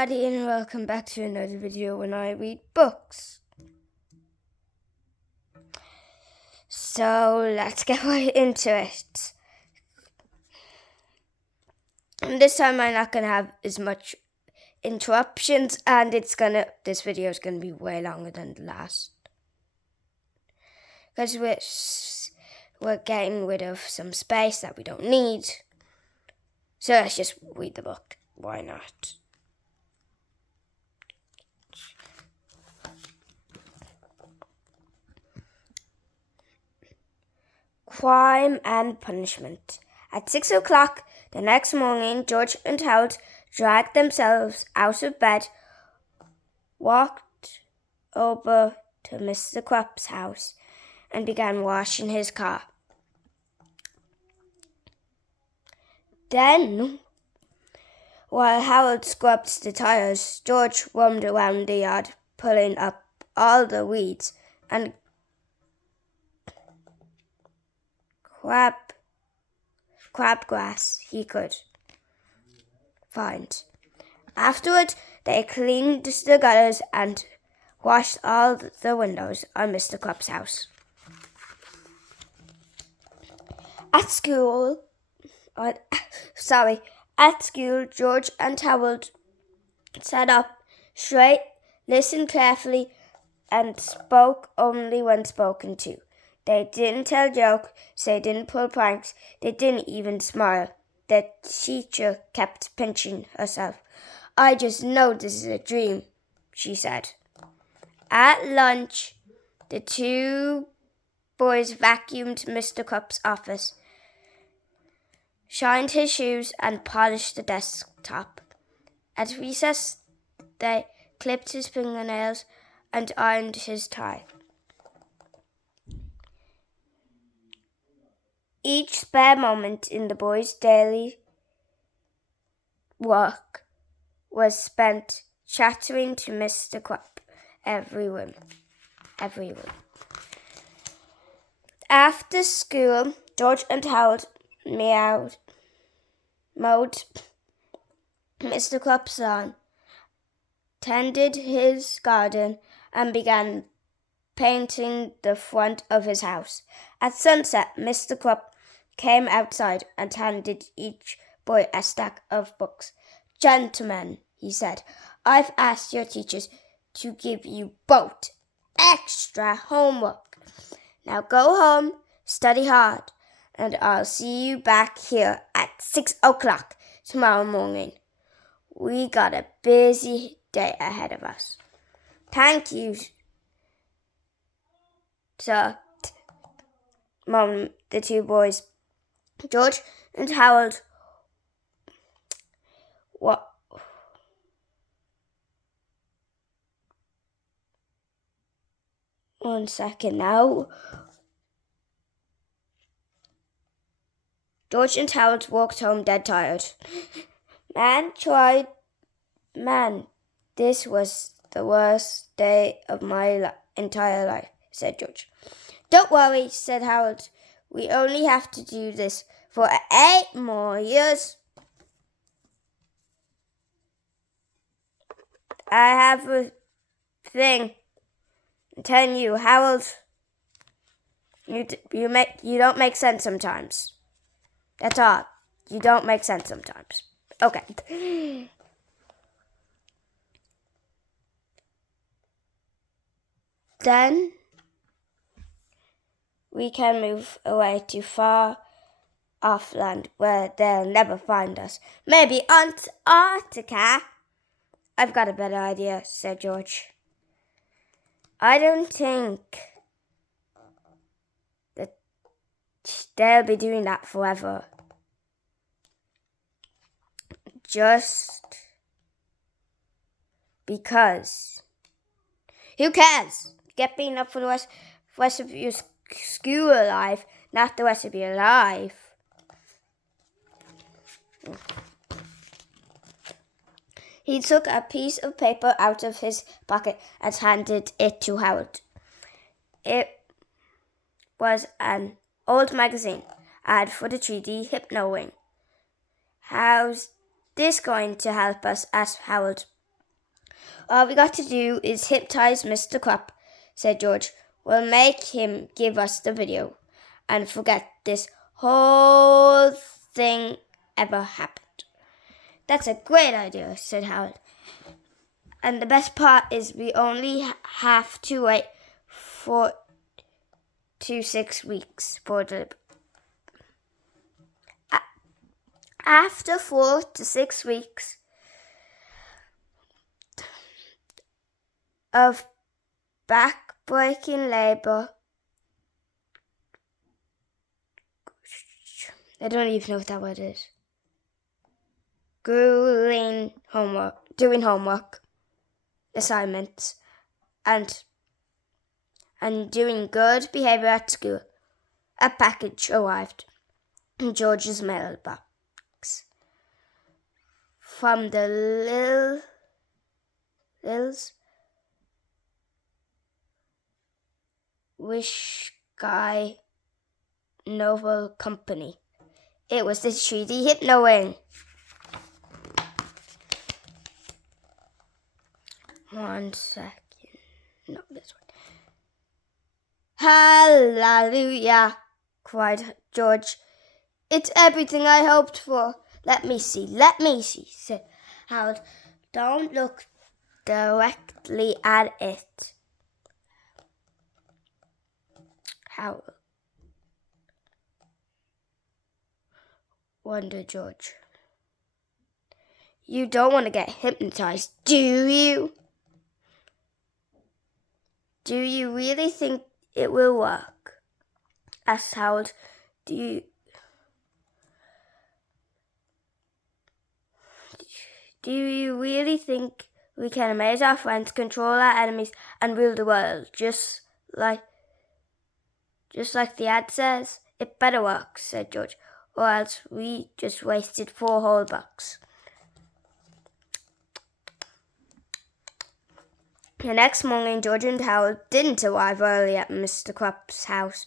everybody, and welcome back to another video when I read books. So let's get right into it. And this time I'm not going to have as much interruptions, and this video is going to be way longer than the last. Because we're getting rid of some space that we don't need. So let's just read the book. Why not? Crime and Punishment. At 6 o'clock the next morning, George and Harold dragged themselves out of bed, walked over to Mr. Crupp's house, and began washing his car. Then, while Harold scrubbed the tires, George roamed around the yard, pulling up all the weeds and crabgrass he could find. Afterward, they cleaned the gutters and washed all the windows on Mr. Crupp's house. At school, George and Harold sat up straight, listened carefully, and spoke only when spoken to. They didn't tell jokes, they didn't pull pranks, they didn't even smile. The teacher kept pinching herself. "I just know this is a dream," she said. At lunch, the two boys vacuumed Mr. Crupp's office, shined his shoes, and polished the desktop. At recess, they clipped his fingernails and ironed his tie. Each spare moment in the boys' daily work was spent chattering to Mr. Crupp, everyone. After school, George and Harold mowed Mr. Crupp's lawn, tended his garden, and began painting the front of his house. At sunset, Mr. Crupp came outside and handed each boy a stack of books. "Gentlemen," he said, "I've asked your teachers to give you both extra homework. Now go home, study hard, and I'll see you back here at 6 o'clock tomorrow morning. We got a busy day ahead of us." "Thank you, sir," moaned the two boys. George and Harold One second now. George and Harold walked home dead tired. Man, this was the worst day of my entire life," said George. "Don't worry," said Harold. "We only have to do this for 8 more years. I have a thing. I'm telling you, Harold, you don't make sense sometimes. That's all. You don't make sense sometimes. Okay." Then we can move away to far off land where they'll never find us. Maybe Antarctica. "I've got a better idea," said George. "I don't think that they'll be doing that forever. Just because. Who cares? Get beaten up for the rest of your school life, not the rest of your life." He took a piece of paper out of his pocket and handed it to Harold. It was an old magazine, ad for the 3D Hypno Wing. "How's this going to help us?" asked Harold. All we got to do is hypnotize Mr. Crop, said George. We'll make him give us the video and forget this whole thing ever happened. That's a great idea, said Howard. And the best part is we only have to wait 4 to 6 weeks for the... After 4 to 6 weeks of back-breaking labor, I don't even know what that word is. Grueling homework, doing homework, assignments, and doing good behavior at school. A package arrived in George's mailbox from the Lil's Wish Guy Novel Company. It was the 3D Hypno Wing. One second. No, this one. Hallelujah, cried George. It's everything I hoped for. Let me see, said Harold. Don't look directly at it. Harold, wondered George. You don't want to get hypnotized, do you? Do you really think it will work? Asked Harold. Do you really think we can amaze our friends, control our enemies, and rule the world, just like the ad says? It better work, said George, or else we just wasted 4 whole bucks. The next morning, George and Harold didn't arrive early at Mr. Crop's house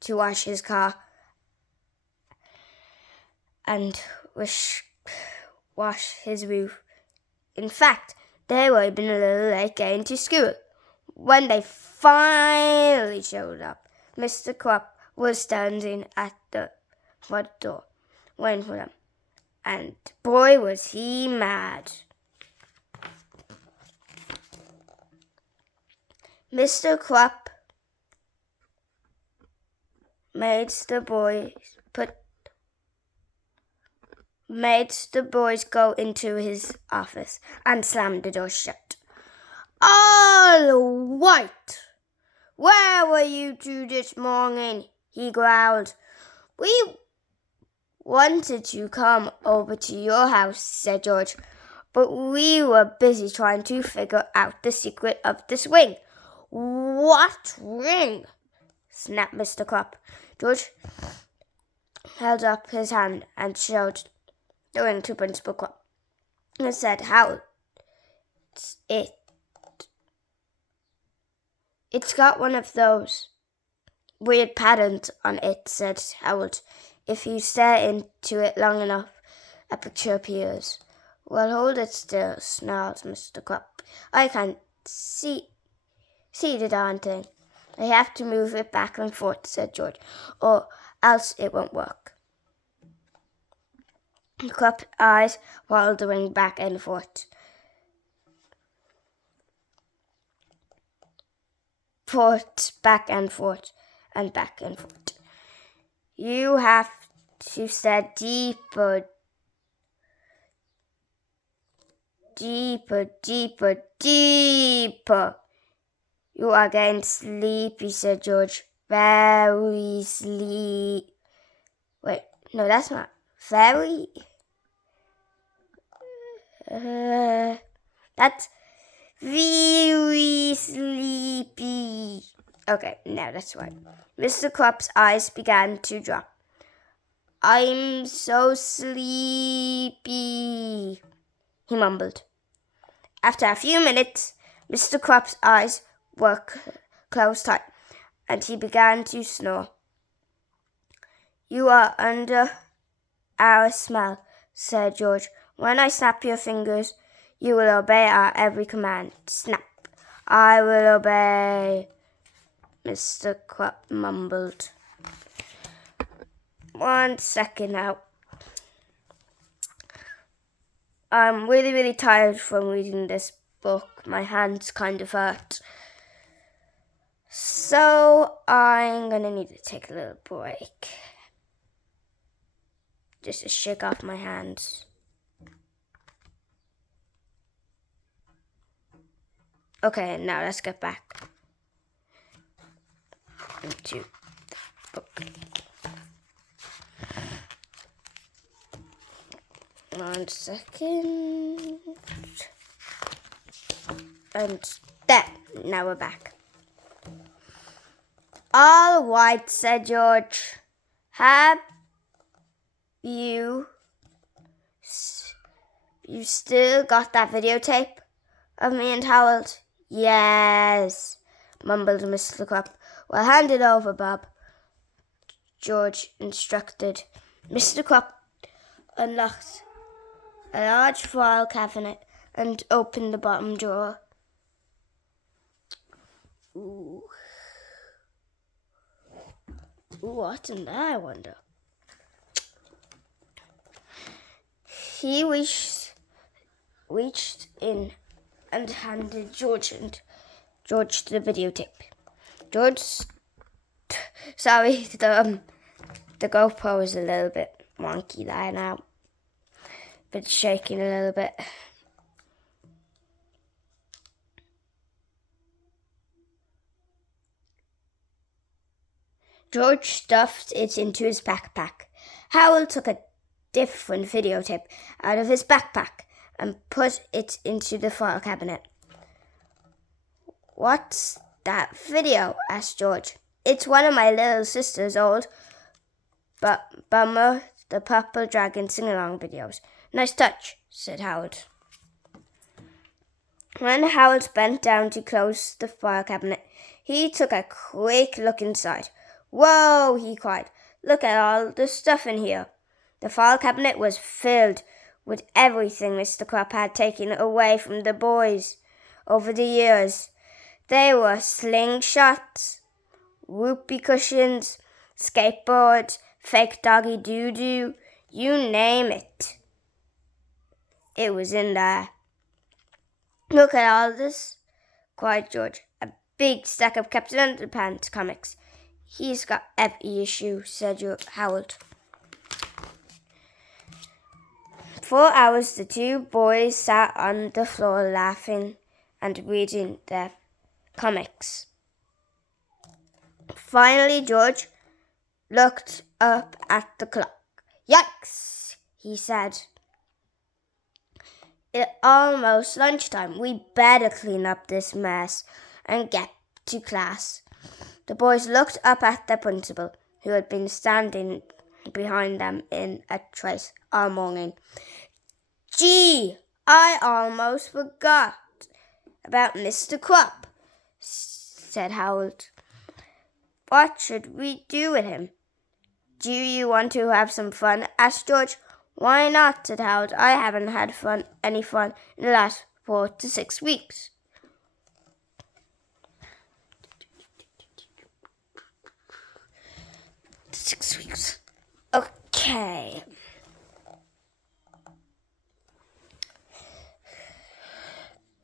to wash his car and wash his roof. In fact, they were even a little late getting to school. When they finally showed up, Mr. Crop was standing at the front door, waiting for them. And boy, was he mad. Mr. Crop made the boys go into his office and slammed the door shut. All right! Where were you two this morning? He growled. We wanted to come over to your house, said George, but we were busy trying to figure out the secret of this ring. What ring? Snapped Mr. Crop. George held up his hand and showed the ring to Principal Crop and said, "How? It's got one of those weird patterns on it," said Harold. "If you stare into it long enough, a picture appears." "Well, hold it still," snarled Mr. Crop. "I can't see the darn thing." "I have to move it back and forth," said George, "or else it won't work." Crop's eyes followed the ring back and forth. Back and forth, and back and forth. "You have to stare deeper, deeper, deeper, deeper. You are getting sleepy," said George. "Very sleepy." Wait, no, that's not. Very? That's very sleepy. Okay, now that's right. Mr. Crop's eyes began to drop. "I'm so sleepy," he mumbled. After a few minutes, Mr. Crop's eyes were closed tight, and he began to snore. "You are under our smell," said George. "When I snap your fingers, You will obey our every command. Snap. I will obey, Mr. Crop mumbled. 1 second now. I'm really tired from reading this book. My hands kind of hurt. So I'm going to need to take a little break. Just to shake off my hands. Okay, now let's get back into the book. 1 second. And there, now we're back. All right, said George. Have you still got that videotape of me and Harold? Yes, mumbled Mr. Crop. Well, hand it over, Bob, George instructed. Mr. Crop unlocked a large file cabinet and opened the bottom drawer. Ooh, what's in there, I wonder? He reached in and handed George the videotape. Sorry, the GoPro is a little bit wonky there now. But shaking a little bit. George stuffed it into his backpack. Harold took a different videotape out of his backpack and put it into the file cabinet. What's that video? Asked George. It's one of my little sister's old Bummer the Purple Dragon sing-along videos. Nice touch, said Howard. When Howard bent down to close the file cabinet, he took a quick look inside. Whoa, he cried. Look at all the stuff in here. The file cabinet was filled with everything Mr. Crop had taken away from the boys over the years. They were slingshots, whoopee cushions, skateboards, fake doggy doo-doo, you name it. It was in there. Look at all this, cried George. A big stack of Captain Underpants comics. He's got every issue, said Howard. 4 hours the two boys sat on the floor laughing and reading their comics. Finally, George looked up at the clock. Yikes, he said. It's almost lunchtime. We better clean up this mess and get to class. The boys looked up at their principal, who had been standing behind them in a trace all morning. Gee, I almost forgot about Mr. Crop, said Howard. What should we do with him? Do you want to have some fun? Asked George. Why not? Said Howard. I haven't had any fun in the last 4 to 6 weeks. Okay.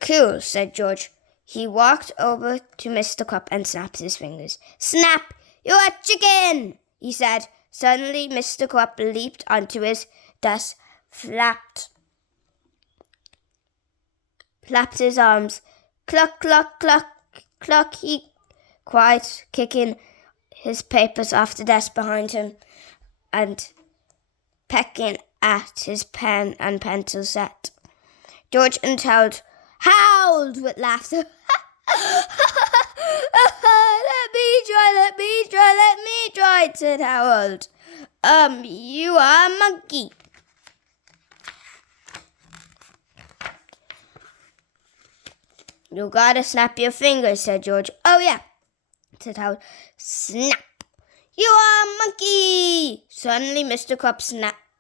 Cool, said George. He walked over to Mr. Crop and snapped his fingers. Snap! You're a chicken! He said. Suddenly, Mr. Crop leaped onto his desk, flapped his arms. Cluck, cluck, cluck, cluck, he cried, kicking his papers off the desk behind him and pecking at his pen and pencil set. George and Howard howled with laughter. Let me try, said Harold. You are a monkey. You gotta snap your fingers, said George. Oh, yeah, said Howard. Snap. You are a monkey. Suddenly, Mr. Crop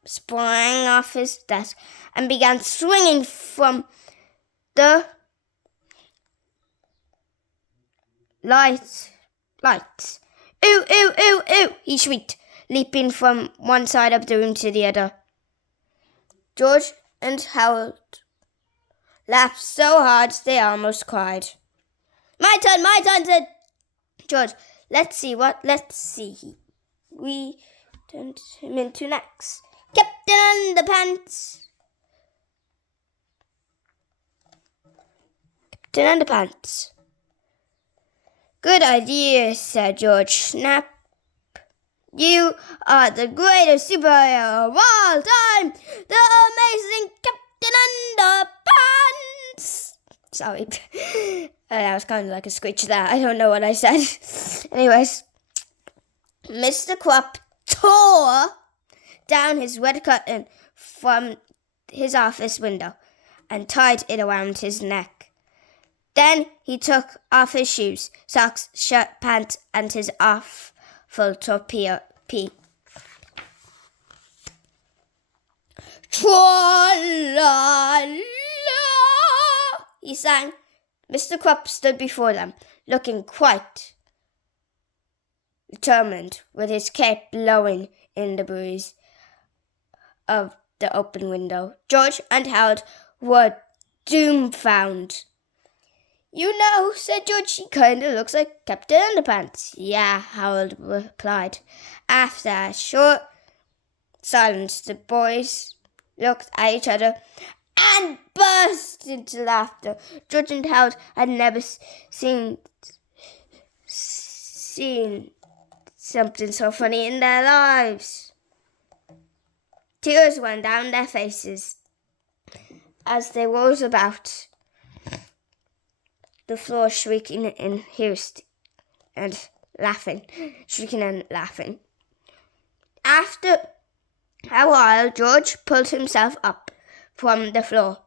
sprang off his desk and began swinging from the lights. Ooh, ooh, ooh, ooh, he shrieked, leaping from one side of the room to the other. George and Harold laughed so hard they almost cried. My turn, said George. Let's see. We turned him into next. Captain Underpants. Captain Underpants. Good idea, said George. Snap. You are the greatest superhero of all time, the amazing Captain Underpants. Sorry, that was kind of like a screech there. I don't know what I said. Anyways, Mr. Crop tore down his red curtain from his office window and tied it around his neck. Then he took off his shoes, socks, shirt, pants, and his awful toupee. Tra-la-la, he sang. Mr. Crop stood before them, looking quite determined, with his cape blowing in the breeze of the open window. George and Harold were dumbfounded. You know, said George, he kind of looks like Captain Underpants. Yeah, Harold replied. After a short silence, the boys looked at each other and burst into laughter. George and Harold had never seen something so funny in their lives. Tears went down their faces as they rose about the floor, shrieking and laughing. After a while, George pulled himself up from the floor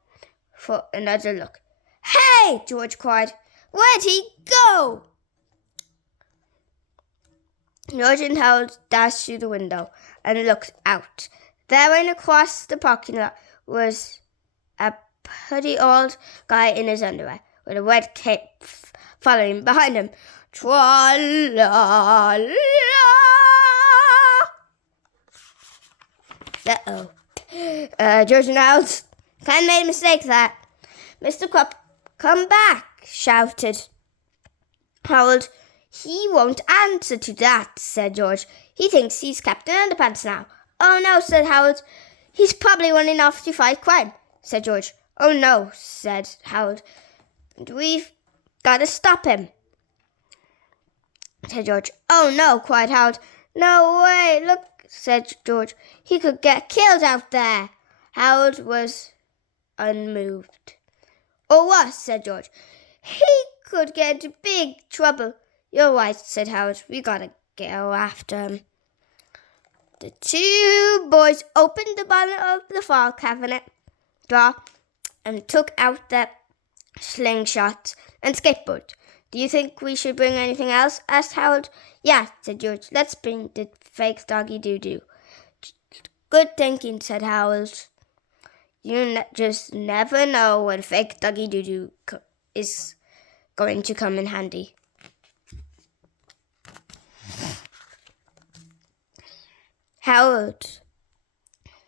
for another look. Hey! George cried. Where'd he go? George and Harold dashed through the window and looked out. There, right across the parking lot, was a puddy old guy in his underwear, with a red cape following behind him. Tra-la-la. Uh-oh. George and Harold kind of made a mistake there. Mr. Crop, come back, shouted Harold. He won't answer to that, said George. He thinks he's Captain Underpants now. Oh no, said Harold. He's probably running off to fight crime, said George. Oh no, said Harold. We've got to stop him, said George. Oh no, cried Harold. No way, look, said George. He could get killed out there. Harold was unmoved. Or what, said George. He could get into big trouble. You're right, said Harold. We gotta go after him. The two boys opened the bottom of the file cabinet drawer and took out their slingshots and skateboard. Do you think we should bring anything else? Asked Harold. Yeah, said George. Let's bring the fake doggy doo-doo. Good thinking, said Harold. You just never know when fake doggy doo-doo is going to come in handy. Harold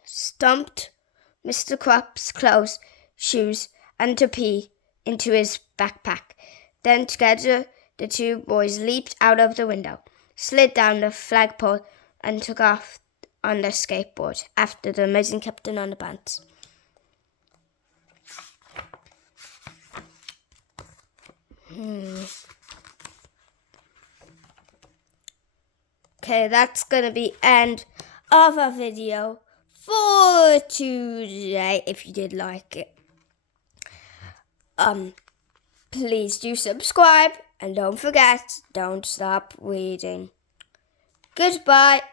stumped Mr. Crop's clothes, shoes, and toupee into his backpack. Then together the two boys leaped out of the window, slid down the flagpole, and took off on their skateboard after the amazing Captain Underpants. Okay, that's going to be end of our video for today. If you did like it, please do subscribe and don't forget, don't stop reading. Goodbye.